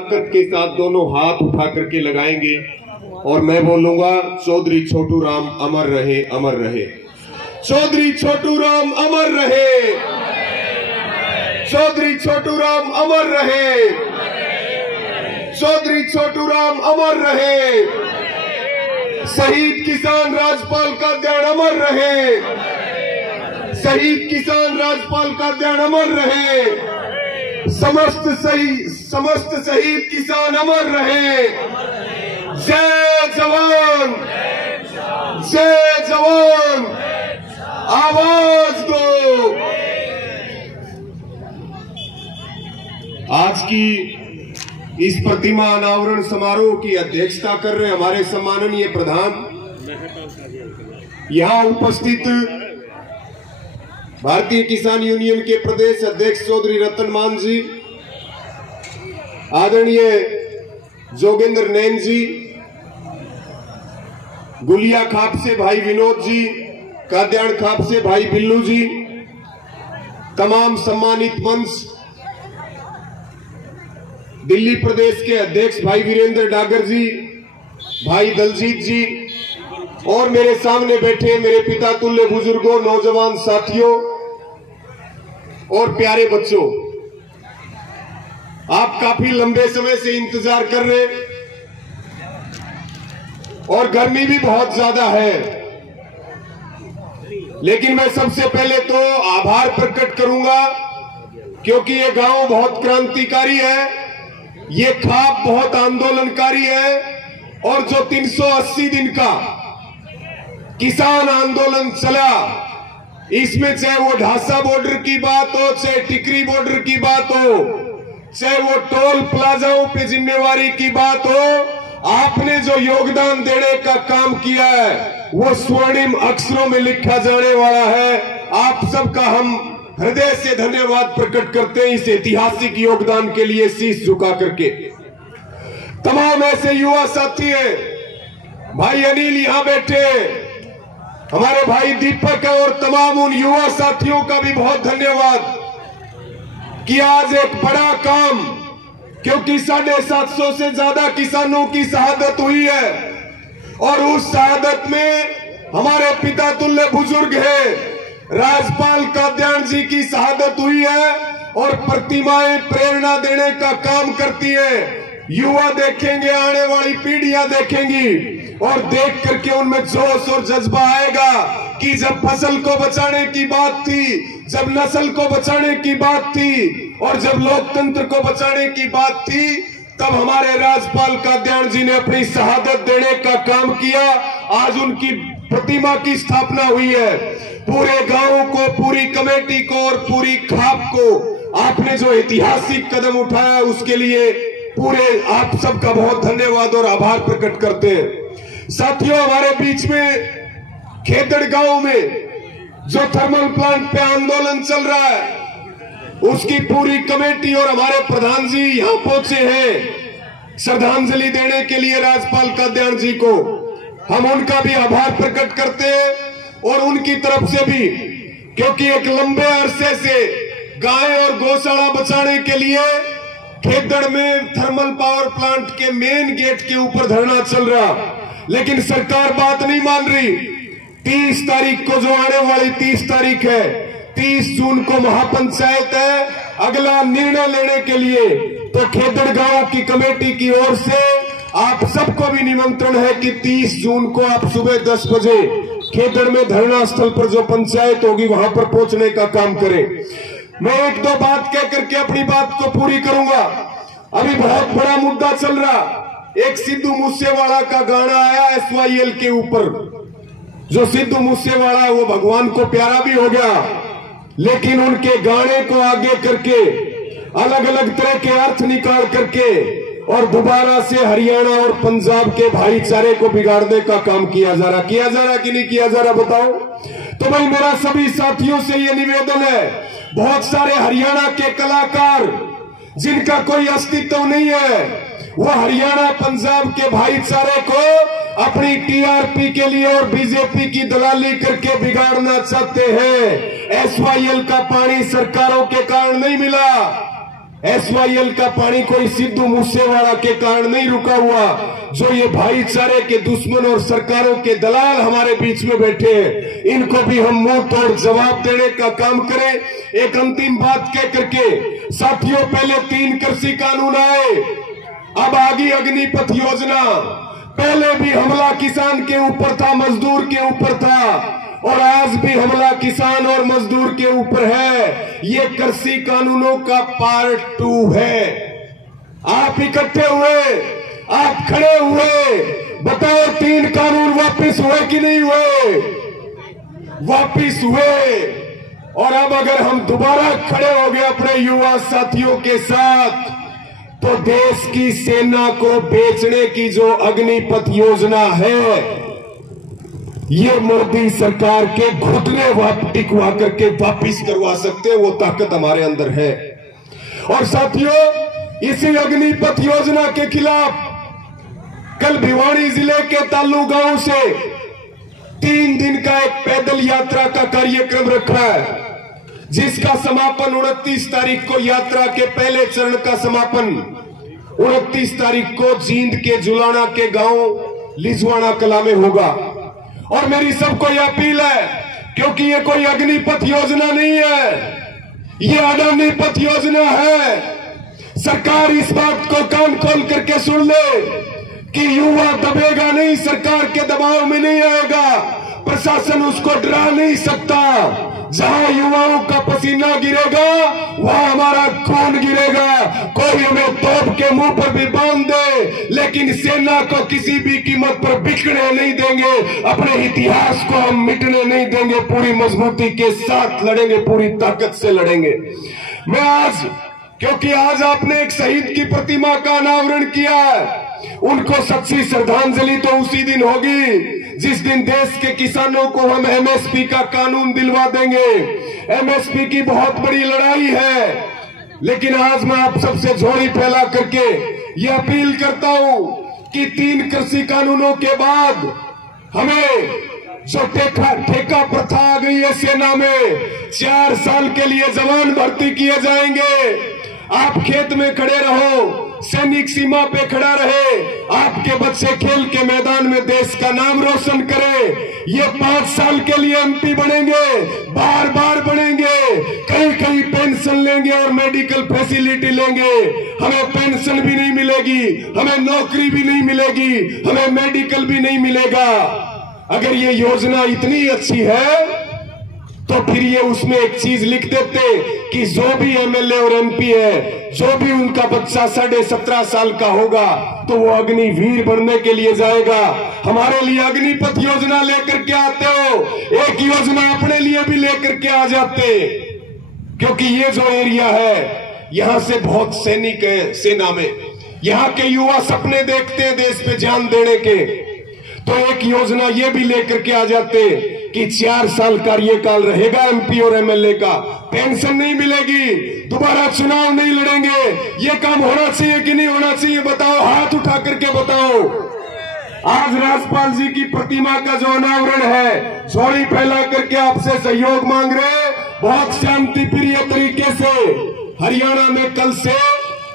ताकत के साथ दोनों हाथ उठा करके लगाएंगे और मैं बोलूंगा, चौधरी छोटू राम अमर रहे, अमर रहे। चौधरी छोटू राम अमर रहे, चौधरी छोटू राम अमर रहे, चौधरी छोटू राम अमर रहे। शहीद किसान राजपाल का ध्यान अमर रहे, शहीद किसान राजपाल का ध्यान अमर रहे। समस्त शहीद किसान अमर रहे। जय जवान, जय जवान, आवाज दो। आज की इस प्रतिमा अनावरण समारोह की अध्यक्षता कर रहे हमारे सम्माननीय प्रधान, यहां उपस्थित भारतीय किसान यूनियन के प्रदेश अध्यक्ष चौधरी रतन मान जी, आदरणीय जोगेंद्र नैन जी, गुलिया खाप से भाई विनोद जी, काद्यान खाप से भाई बिल्लू जी, तमाम सम्मानित मंच, दिल्ली प्रदेश के अध्यक्ष भाई वीरेंद्र डागर जी, भाई दलजीत जी और मेरे सामने बैठे मेरे पिता तुल्य बुजुर्गों, नौजवान साथियों और प्यारे बच्चों, आप काफी लंबे समय से इंतजार कर रहे और गर्मी भी बहुत ज्यादा है, लेकिन मैं सबसे पहले तो आभार प्रकट करूंगा क्योंकि ये गांव बहुत क्रांतिकारी है, ये खाप बहुत आंदोलनकारी है और जो 380 दिन का किसान आंदोलन चला, इसमें चाहे वो ढासा बॉर्डर की बात हो, चाहे टिकरी बॉर्डर की बात हो, चाहे वो टोल प्लाजाओं पे जिम्मेवारी की बात हो, आपने जो योगदान देने का काम किया है वो स्वर्णिम अक्षरों में लिखा जाने वाला है। आप सबका हम हृदय से धन्यवाद प्रकट करते हैं इस ऐतिहासिक योगदान के लिए शीश झुका करके। तमाम ऐसे युवा साथी हैं, भाई अनिल यहां बैठे, हमारे भाई दीपक और तमाम उन युवा साथियों का भी बहुत धन्यवाद कि आज एक बड़ा काम, क्योंकि 750 से ज्यादा किसानों की शहादत हुई है और उस शहादत में हमारे पिता तुल्य बुजुर्ग है राजपाल काद्यान जी की शहादत हुई है और प्रतिमाएं प्रेरणा देने का काम करती है। युवा देखेंगे, आने वाली पीढ़ियां देखेंगी और देख करके उनमें जोश और जज्बा आएगा कि जब फसल को बचाने की बात थी, जब नस्ल को बचाने की बात थी और जब लोकतंत्र को बचाने की बात थी, तब हमारे राजपाल काद्यान जी ने अपनी शहादत देने का काम किया। आज उनकी प्रतिमा की स्थापना हुई है। पूरे गांव को, पूरी कमेटी को और पूरी खाप को आपने जो ऐतिहासिक कदम उठाया उसके लिए पूरे आप सबका बहुत धन्यवाद और आभार प्रकट करते हैं। साथियों, हमारे बीच में खेतड़ गांव में जो थर्मल प्लांट पे आंदोलन चल रहा है, उसकी पूरी कमेटी और हमारे प्रधान जी यहां पहुंचे हैं श्रद्धांजलि देने के लिए राजपाल काद्यान जी को। हम उनका भी आभार प्रकट करते हैं और उनकी तरफ से भी, क्योंकि एक लंबे अरसे से गाय और गौशाला बचाने के लिए खेतड़ में थर्मल पावर प्लांट के मेन गेट के ऊपर धरना चल रहा, लेकिन सरकार बात नहीं मान रही। 30 तारीख को, जो आने वाली 30 तारीख है, 30 जून को महापंचायत है। अगला निर्णय लेने के लिए तो खेतड़ गांव की कमेटी की ओर से आप सबको भी निमंत्रण है कि 30 जून को आप सुबह 10 बजे खेतड़ में धरना स्थल पर जो पंचायत होगी वहां पर पहुंचने का काम करें। मैं एक दो बात कह करके अपनी बात को पूरी करूंगा। अभी बहुत बड़ा मुद्दा चल रहा, एक सिद्धू मूसेवाला का गाना आया SYL के ऊपर। जो सिद्धू मूसेवाला वो भगवान को प्यारा भी हो गया, लेकिन उनके गाने को आगे करके अलग अलग तरह के अर्थ निकाल करके और दोबारा से हरियाणा और पंजाब के भाईचारे को बिगाड़ने का काम किया जा रहा कि नहीं किया जा रहा, बताओ। तो भाई मेरा सभी साथियों से ये निवेदन है, बहुत सारे हरियाणा के कलाकार जिनका कोई अस्तित्व नहीं है, वो हरियाणा पंजाब के भाईचारे को अपनी TRP के लिए और बीजेपी की दलाली करके बिगाड़ना चाहते हैं। SYL का पानी सरकारों के कारण नहीं मिला, SYL का पानी कोई सिद्धू मूसेवाला के कारण नहीं रुका हुआ। जो ये भाईचारे के दुश्मन और सरकारों के दलाल हमारे बीच में बैठे हैं, इनको भी हम मुंह तोड़ जवाब देने का काम करें। एक अंतिम बात कह करके साथियों, पहले 3 कृषि कानून आए, अब आ गई अग्निपथ योजना। पहले भी हमला किसान के ऊपर था, मजदूर के ऊपर था, और आज भी हमला किसान और मजदूर के ऊपर है। ये कृषि कानूनों का पार्ट 2 है। आप इकट्ठे हुए, आप खड़े हुए, बताओ 3 कानून वापिस हुए कि नहीं हुए? वापिस हुए। और अब अगर हम दोबारा खड़े हो गए अपने युवा साथियों के साथ, तो देश की सेना को बेचने की जो अग्निपथ योजना है, ये मोदी सरकार के घुटने टिकवा करके वापिस करवा सकते हैं। वो ताकत हमारे अंदर है। और साथियों, इसी अग्निपथ योजना के खिलाफ कल भिवाड़ी जिले के तालू गांव से 3 दिन का एक पैदल यात्रा का कार्यक्रम रखा है, जिसका समापन 29 तारीख को, यात्रा के पहले चरण का समापन 29 तारीख को जींद के जुलाना के गांव लिजवाना कला में होगा। और मेरी सबको यह अपील है, क्योंकि ये कोई अग्निपथ योजना नहीं है, ये अडानीपथ योजना है। सरकार इस बात को कान खोल करके सुन ले कि युवा दबेगा नहीं, सरकार के दबाव में नहीं आएगा, प्रशासन उसको डरा नहीं सकता। जहां युवाओं का पसीना गिरेगा, वहां हमारा खून गिरेगा। कोई हमें तोप के मुंह पर भी बांध दे, लेकिन सेना को किसी भी कीमत पर बिखरने नहीं देंगे, अपने इतिहास को हम मिटने नहीं देंगे। पूरी मजबूती के साथ लड़ेंगे, पूरी ताकत से लड़ेंगे। मैं आज, क्योंकि आज आपने एक शहीद की प्रतिमा का अनावरण किया है, उनको सच्ची श्रद्धांजलि तो उसी दिन होगी जिस दिन देश के किसानों को हम MSP का कानून दिलवा देंगे। MSP की बहुत बड़ी लड़ाई है, लेकिन आज मैं आप सबसे झोली फैला करके ये अपील करता हूं कि 3 कृषि कानूनों के बाद हमें जो ठेका प्रथा आ गई है सेना में, 4 साल के लिए जवान भर्ती किए जाएंगे। आप खेत में खड़े रहो, सैनिक सीमा पे खड़ा रहे, आपके बच्चे खेल के मैदान में देश का नाम रोशन करें। ये 5 साल के लिए MP बनेंगे, बार बार बनेंगे, कहीं कहीं पेंशन लेंगे और मेडिकल फैसिलिटी लेंगे। हमें पेंशन भी नहीं मिलेगी, हमें नौकरी भी नहीं मिलेगी, हमें मेडिकल भी नहीं मिलेगा। अगर ये योजना इतनी अच्छी है, तो फिर ये उसमें एक चीज लिख देते कि जो भी MLA और MP है, जो भी उनका बच्चा 17.5 साल का होगा, तो वो अग्निवीर बनने के लिए जाएगा। हमारे लिए अग्निपथ योजना लेकर के आते हो, एक योजना अपने लिए भी लेकर के आ जाते, क्योंकि ये जो एरिया है, यहां से बहुत सैनिक है सेना में, यहाँ के युवा सपने देखते हैं देश पे जान देने के। तो एक योजना ये भी लेकर के आ जाते कि 4 साल कार्यकाल रहेगा MP और MLA का, पेंशन नहीं मिलेगी, दोबारा चुनाव नहीं लड़ेंगे। ये काम होना चाहिए कि नहीं होना चाहिए? बताओ, हाथ उठा करके बताओ। आज राजपाल जी की प्रतिमा का जो अनावरण है, झोली फैला करके आपसे सहयोग मांग रहे, बहुत शांति प्रिय तरीके से। हरियाणा में कल से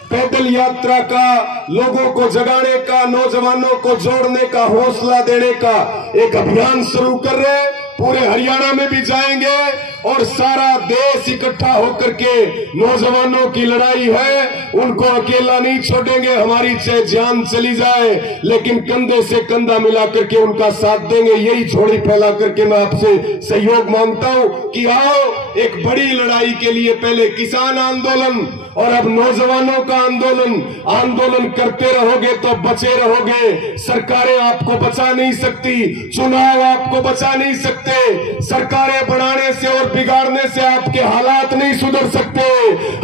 पैदल यात्रा का, लोगों को जगाने का, नौजवानों को जोड़ने का, हौसला देने का एक अभियान शुरू कर रहे हैं। पूरे हरियाणा में भी जाएंगे और सारा देश इकट्ठा होकर के नौजवानों की लड़ाई है, उनको अकेला नहीं छोड़ेंगे। हमारी चाहे जान चली जाए, लेकिन कंधे से कंधा मिला करके उनका साथ देंगे। यही झोली फैला करके मैं आपसे सहयोग मांगता हूं कि आओ, एक बड़ी लड़ाई के लिए पहले किसान आंदोलन और अब नौजवानों का आंदोलन करते रहोगे तो बचे रहोगे। सरकारें आपको बचा नहीं सकती, चुनाव आपको बचा नहीं सकते, सरकारें बढ़ाने से और बिगाड़ने से आपके हालात नहीं सुधर सकते।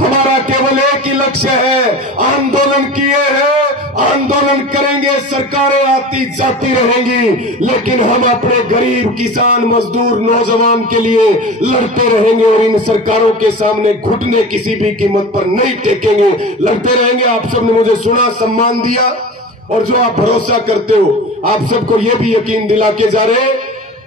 हमारा केवल एक ही लक्ष्य है, आंदोलन किए हैं, आंदोलन करेंगे, सरकारें आती जाती रहेंगी, लेकिन हम अपने गरीब किसान, मजदूर, नौजवान के लिए लड़ते रहेंगे और इन सरकारों के सामने घुटने किसी भी कीमत पर नहीं टेकेंगे, लड़ते रहेंगे। आप सबने मुझे सुना, सम्मान दिया, और जो आप भरोसा करते हो, आप सबको ये भी यकीन दिला के जा रहे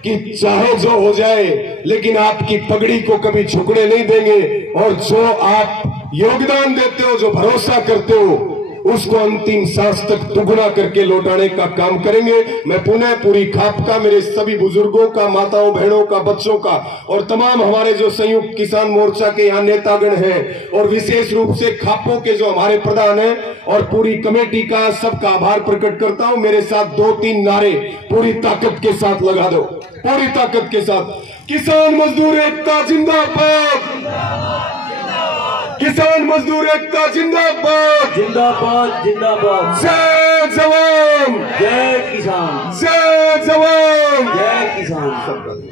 कि चाहे जो हो जाए, लेकिन आपकी पगड़ी को कभी झुकने नहीं देंगे। और जो आप योगदान देते हो, जो भरोसा करते हो, उसको अंतिम सांस तक दुगुना करके लौटाने का काम करेंगे। मैं पुनः पूरी खाप का, मेरे सभी बुजुर्गों का, माताओं बहनों का, बच्चों का और तमाम हमारे जो संयुक्त किसान मोर्चा के यहाँ नेतागण हैं और विशेष रूप से खापों के जो हमारे प्रधान हैं और पूरी कमेटी का सबका आभार प्रकट करता हूं। मेरे साथ 2-3 नारे पूरी ताकत के साथ लगा दो, पूरी ताकत के साथ। किसान मजदूर एकता जिंदाबाद, किसान मजदूर एकता जिंदाबाद, जिंदाबाद जिंदाबाद। जय जवान जय किसान, जय जवान जय किसान।